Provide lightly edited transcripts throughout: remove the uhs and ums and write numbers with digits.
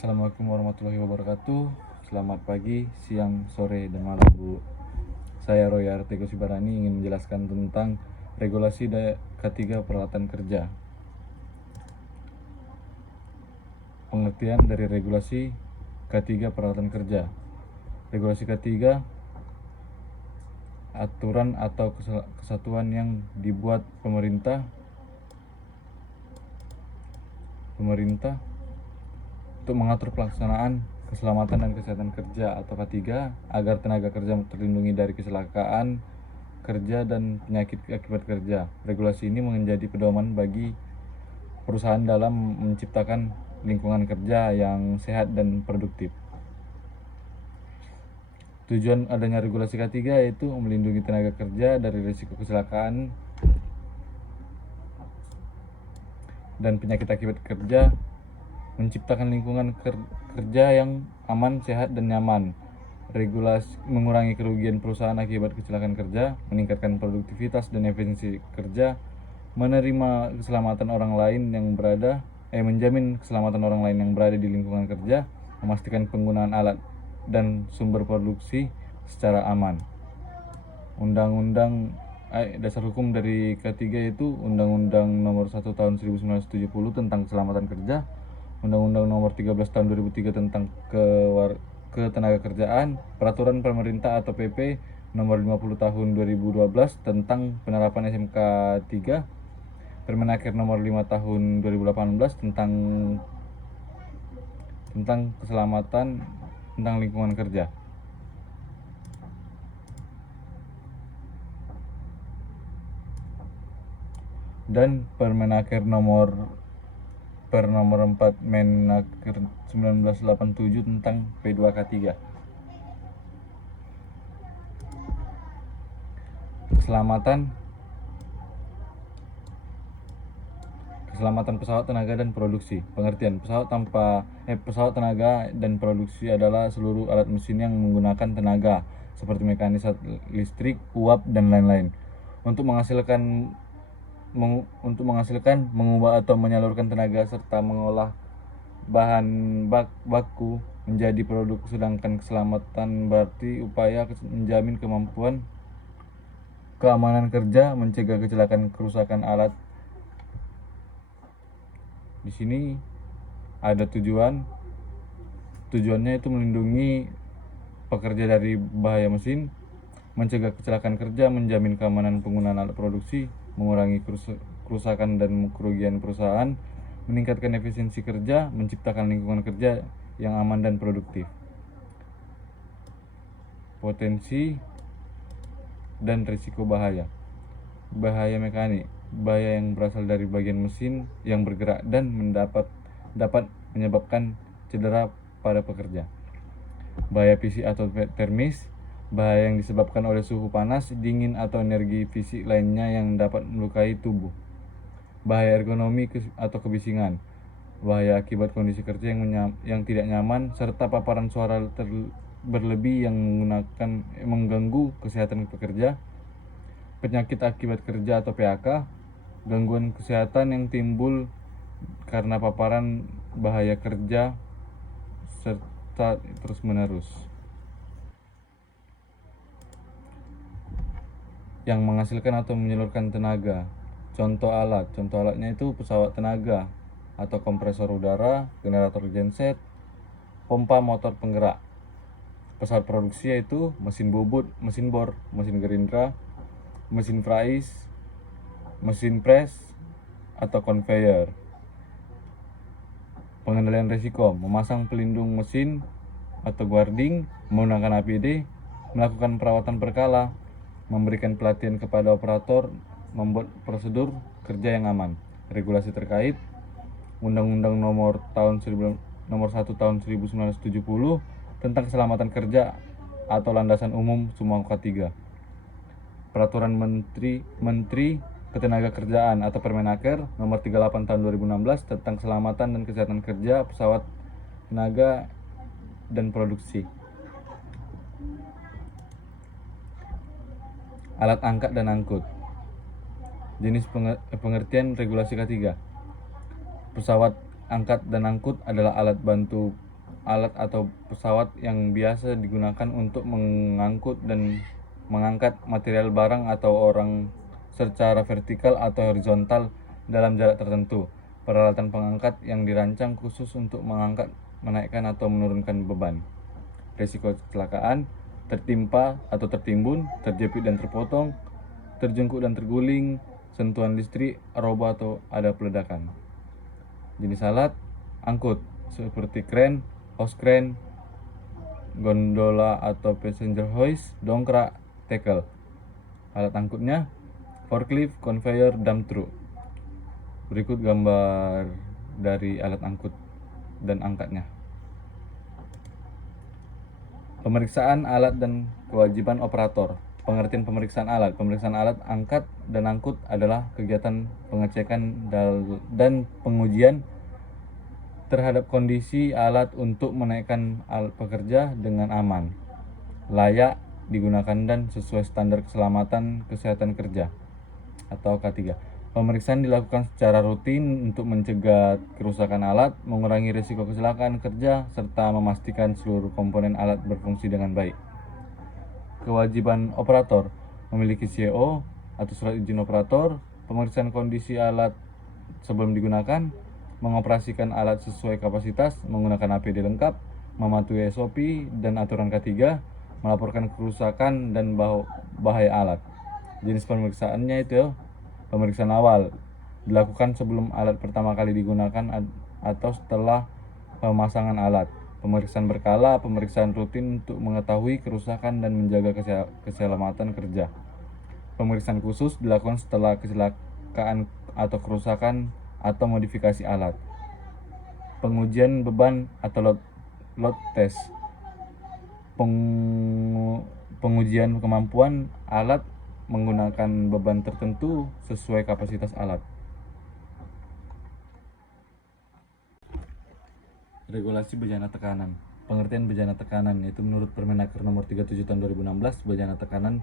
Assalamualaikum warahmatullahi wabarakatuh. Selamat pagi, siang, sore, dan malam Bu. Saya Roy Artego Sibarani ingin menjelaskan tentang regulasi K3 peralatan kerja. Pengertian dari regulasi K3 peralatan kerja. Regulasi K3 aturan atau kesatuan yang dibuat pemerintah untuk mengatur pelaksanaan keselamatan dan kesehatan kerja atau K3 agar tenaga kerja terlindungi dari kecelakaan kerja dan penyakit akibat kerja. Regulasi ini menjadi pedoman bagi perusahaan dalam menciptakan lingkungan kerja yang sehat dan produktif. Tujuan adanya regulasi K3 yaitu melindungi tenaga kerja dari risiko kecelakaan dan penyakit akibat kerja, menciptakan lingkungan kerja yang aman, sehat, dan nyaman, regulasi mengurangi kerugian perusahaan akibat kecelakaan kerja, meningkatkan produktivitas dan efisiensi kerja, menjamin keselamatan orang lain yang berada di lingkungan kerja, memastikan penggunaan alat dan sumber produksi secara aman. Dasar hukum dari K3 itu Undang-Undang Nomor 1 Tahun 1970 tentang Keselamatan Kerja, Undang-Undang Nomor 13 Tahun 2003 tentang Ketenagakerjaan, Peraturan Pemerintah atau PP Nomor 50 Tahun 2012 tentang penerapan SMK 3, Permenaker Nomor 5 Tahun 2018 tentang keselamatan tentang lingkungan kerja. Dan Permenaker nomor 4 Menaker 1987 tentang P2K3. Keselamatan pesawat, tenaga, dan produksi. Pengertian: pesawat tenaga dan produksi adalah seluruh alat mesin yang menggunakan tenaga seperti mekanisme listrik, uap, dan lain-lain untuk menghasilkan, mengubah atau menyalurkan tenaga serta mengolah bahan baku menjadi produk. Sedangkan keselamatan berarti upaya menjamin keamanan kerja, mencegah kecelakaan, kerusakan alat. Di sini ada tujuannya itu melindungi pekerja dari bahaya mesin, mencegah kecelakaan kerja, menjamin keamanan penggunaan alat produksi, mengurangi kerusakan dan kerugian perusahaan, meningkatkan efisiensi kerja, menciptakan lingkungan kerja yang aman dan produktif. Potensi dan risiko bahaya. Bahaya mekanik, bahaya yang berasal dari bagian mesin yang bergerak dan dapat menyebabkan cedera pada pekerja. Bahaya fisik atau termis, bahaya yang disebabkan oleh suhu panas, dingin, atau energi fisik lainnya yang dapat melukai tubuh. Bahaya ergonomi atau kebisingan, bahaya akibat kondisi kerja yang tidak nyaman, serta paparan suara berlebih yang mengganggu kesehatan pekerja. Penyakit akibat kerja atau PHK, gangguan kesehatan yang timbul karena paparan bahaya kerja serta terus-menerus, yang menghasilkan atau menyalurkan tenaga. Contoh alatnya itu pesawat tenaga atau kompresor udara, generator genset, pompa motor penggerak. Pesawat produksi yaitu mesin bobot, mesin bor, mesin gerindra, mesin fries, mesin press, atau conveyor. Pengendalian risiko: memasang pelindung mesin atau guarding, menggunakan APD, melakukan perawatan berkala, memberikan pelatihan kepada operator, membuat prosedur kerja yang aman. Regulasi terkait: Undang-Undang Nomor 1 Tahun 1970 tentang Keselamatan Kerja atau Landasan Umum Semua K3. Peraturan Menteri Ketenagakerjaan atau Permenaker Nomor 38 Tahun 2016 tentang keselamatan dan kesehatan kerja pesawat, tenaga, dan produksi. Alat angkat dan angkut. Jenis pengertian regulasi K3. Pesawat angkat dan angkut adalah alat bantu alat atau pesawat yang biasa digunakan untuk mengangkut dan mengangkat material barang atau orang secara vertikal atau horizontal dalam jarak tertentu. Peralatan pengangkat yang dirancang khusus untuk mengangkat, menaikkan atau menurunkan beban. Risiko kecelakaan: tertimpa atau tertimbun, terjepit dan terpotong, terjungkuk dan terguling, sentuhan listrik, roboh atau ada peledakan. Jenis alat angkut seperti kren, hose crane, gondola atau passenger hoist, dongkrak, tackle. Alat angkutnya forklift, conveyor, dump truck. Berikut gambar dari alat angkut dan angkatnya. Pemeriksaan alat dan kewajiban operator. Pengertian pemeriksaan alat. Pemeriksaan alat angkat dan angkut adalah kegiatan pengecekan dan pengujian terhadap kondisi alat untuk menaikkan alat pekerja dengan aman, layak digunakan dan sesuai standar keselamatan kesehatan kerja atau K3. Pemeriksaan dilakukan secara rutin untuk mencegah kerusakan alat, mengurangi risiko kecelakaan kerja, serta memastikan seluruh komponen alat berfungsi dengan baik. Kewajiban operator: memiliki CO atau surat izin operator, pemeriksaan kondisi alat sebelum digunakan, mengoperasikan alat sesuai kapasitas, menggunakan APD lengkap, mematuhi SOP dan aturan K3, melaporkan kerusakan dan bahaya alat. Jenis pemeriksaannya itu pemeriksaan awal dilakukan sebelum alat pertama kali digunakan atau setelah pemasangan alat. Pemeriksaan berkala, pemeriksaan rutin untuk mengetahui kerusakan dan menjaga keselamatan kerja. Pemeriksaan khusus dilakukan setelah kecelakaan atau kerusakan atau modifikasi alat. Pengujian beban atau load test. Pengujian kemampuan alat menggunakan beban tertentu sesuai kapasitas alat. Regulasi bejana tekanan. Pengertian bejana tekanan yaitu menurut Permenaker nomor 37 tahun 2016, bejana tekanan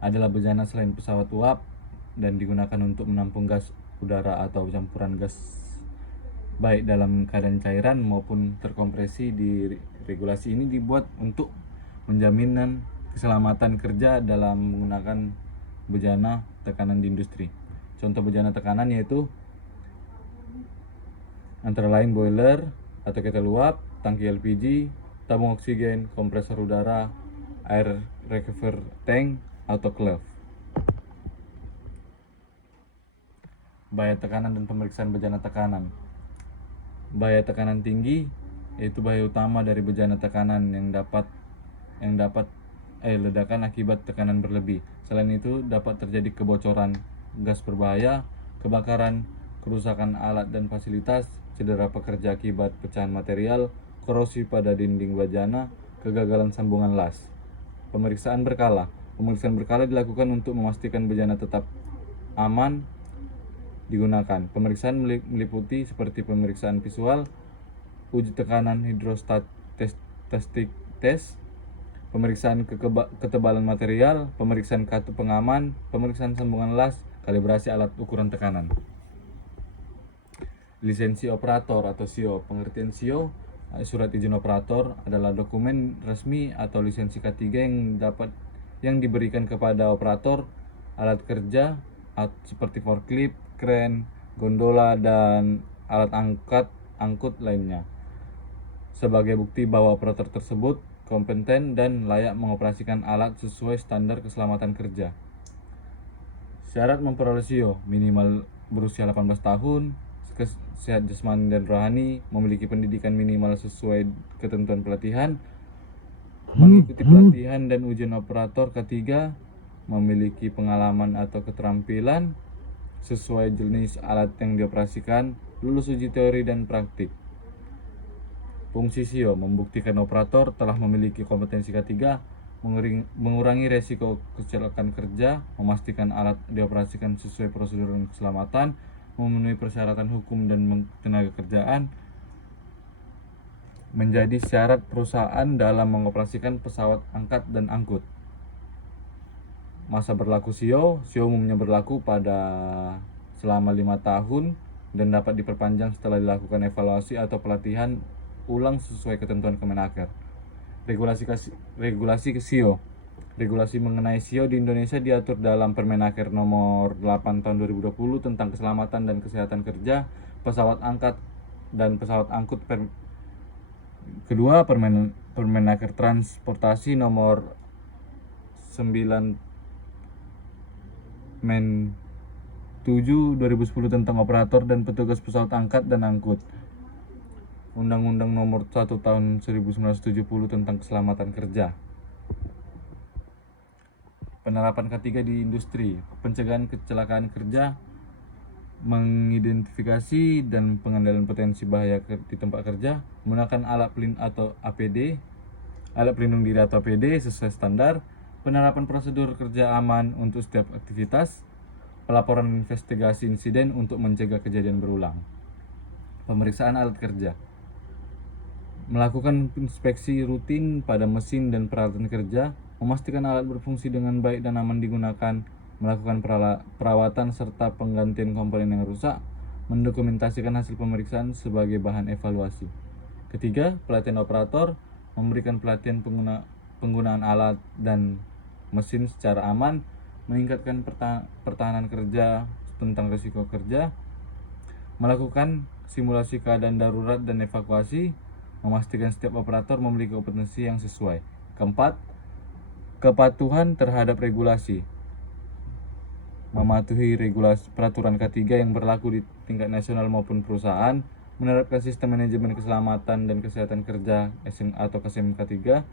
adalah bejana selain pesawat uap dan digunakan untuk menampung gas udara atau campuran gas baik dalam keadaan cairan maupun terkompresi. Di regulasi ini dibuat untuk menjamin keselamatan kerja dalam menggunakan bejana tekanan di industri. Contoh bejana tekanan yaitu antara lain boiler atau ketel uap, tangki LPG, tabung oksigen, kompresor udara, air recovery tank atau klep. Bahaya tekanan dan pemeriksaan bejana tekanan. Bahaya tekanan tinggi yaitu bahaya utama dari bejana tekanan yang dapat ledakan akibat tekanan berlebih. Selain itu dapat terjadi kebocoran gas berbahaya, kebakaran, kerusakan alat dan fasilitas, cedera pekerja akibat pecahan material, korosi pada dinding bejana, kegagalan sambungan las. Pemeriksaan berkala. Pemeriksaan berkala dilakukan untuk memastikan bejana tetap aman digunakan. Pemeriksaan meliputi seperti pemeriksaan visual, uji tekanan hidrostatik test, pemeriksaan ketebalan material, pemeriksaan kartu pengaman, pemeriksaan sambungan las, kalibrasi alat ukuran tekanan. Lisensi operator atau SIO. Pengertian SIO, surat izin operator, adalah dokumen resmi atau lisensi K3 yang diberikan kepada operator alat kerja seperti forklift, kren, gondola, dan alat angkut lainnya, sebagai bukti bahwa operator tersebut kompeten dan layak mengoperasikan alat sesuai standar keselamatan kerja. Syarat memperoleh SIO: minimal berusia 18 tahun, sehat jasmani dan rohani, memiliki pendidikan minimal sesuai ketentuan pelatihan, mengikuti pelatihan dan ujian operator K3, memiliki pengalaman atau keterampilan sesuai jenis alat yang dioperasikan, lulus uji teori dan praktik. Fungsi SIO: membuktikan operator telah memiliki kompetensi K3, mengurangi resiko kecelakaan kerja, memastikan alat dioperasikan sesuai prosedur keselamatan, memenuhi persyaratan hukum dan tenaga kerjaan, menjadi syarat perusahaan dalam mengoperasikan pesawat angkat dan angkut. Masa berlaku SIO umumnya berlaku selama 5 tahun dan dapat diperpanjang setelah dilakukan evaluasi atau pelatihan ulang sesuai ketentuan Kemenaker. Regulasi SIO. Regulasi mengenai SIO di Indonesia diatur dalam Permenaker nomor 8 tahun 2020 tentang keselamatan dan kesehatan kerja pesawat angkat dan pesawat angkut. Kedua, Permenaker transportasi nomor 9 Men 7 2010 tentang operator dan petugas pesawat angkat dan angkut. Undang-Undang nomor 1 tahun 1970 tentang keselamatan kerja. Penerapan K3 di industri, pencegahan kecelakaan kerja, mengidentifikasi dan pengendalian potensi bahaya di tempat kerja, menggunakan alat pelindung atau APD, alat pelindung diri atau APD sesuai standar, penerapan prosedur kerja aman untuk setiap aktivitas, pelaporan investigasi insiden untuk mencegah kejadian berulang, pemeriksaan alat kerja, melakukan inspeksi rutin pada mesin dan peralatan kerja, memastikan alat berfungsi dengan baik dan aman digunakan, melakukan perawatan serta penggantian komponen yang rusak, mendokumentasikan hasil pemeriksaan sebagai bahan evaluasi. Ketiga, pelatihan operator, memberikan pelatihan penggunaan alat dan mesin secara aman, meningkatkan pertahanan kerja tentang risiko kerja, melakukan simulasi keadaan darurat dan evakuasi, memastikan setiap operator memiliki kompetensi yang sesuai. Keempat, kepatuhan terhadap regulasi, mematuhi regulasi peraturan K3 yang berlaku di tingkat nasional maupun perusahaan, menerapkan sistem manajemen keselamatan dan kesehatan kerja atau KSM K3,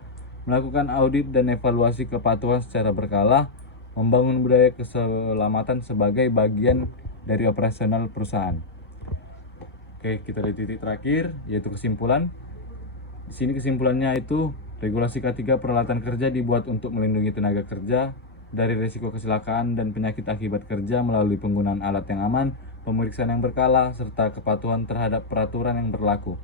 melakukan audit dan evaluasi kepatuhan secara berkala, membangun budaya keselamatan sebagai bagian dari operasional perusahaan. Oke, kita di titik terakhir yaitu kesimpulan. Di sini kesimpulannya itu regulasi K3 peralatan kerja dibuat untuk melindungi tenaga kerja dari risiko kecelakaan dan penyakit akibat kerja melalui penggunaan alat yang aman, pemeriksaan yang berkala, serta kepatuhan terhadap peraturan yang berlaku.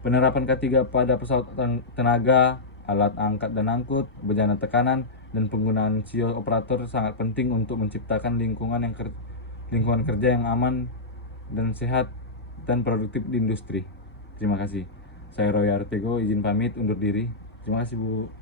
Penerapan K3 pada pesawat tenaga, alat angkat dan angkut, bencana tekanan, dan penggunaan SIO operator sangat penting untuk menciptakan lingkungan kerja yang aman dan sehat dan produktif di industri. Terima kasih. Saya Roy Artego, izin pamit undur diri. Terima kasih Bu.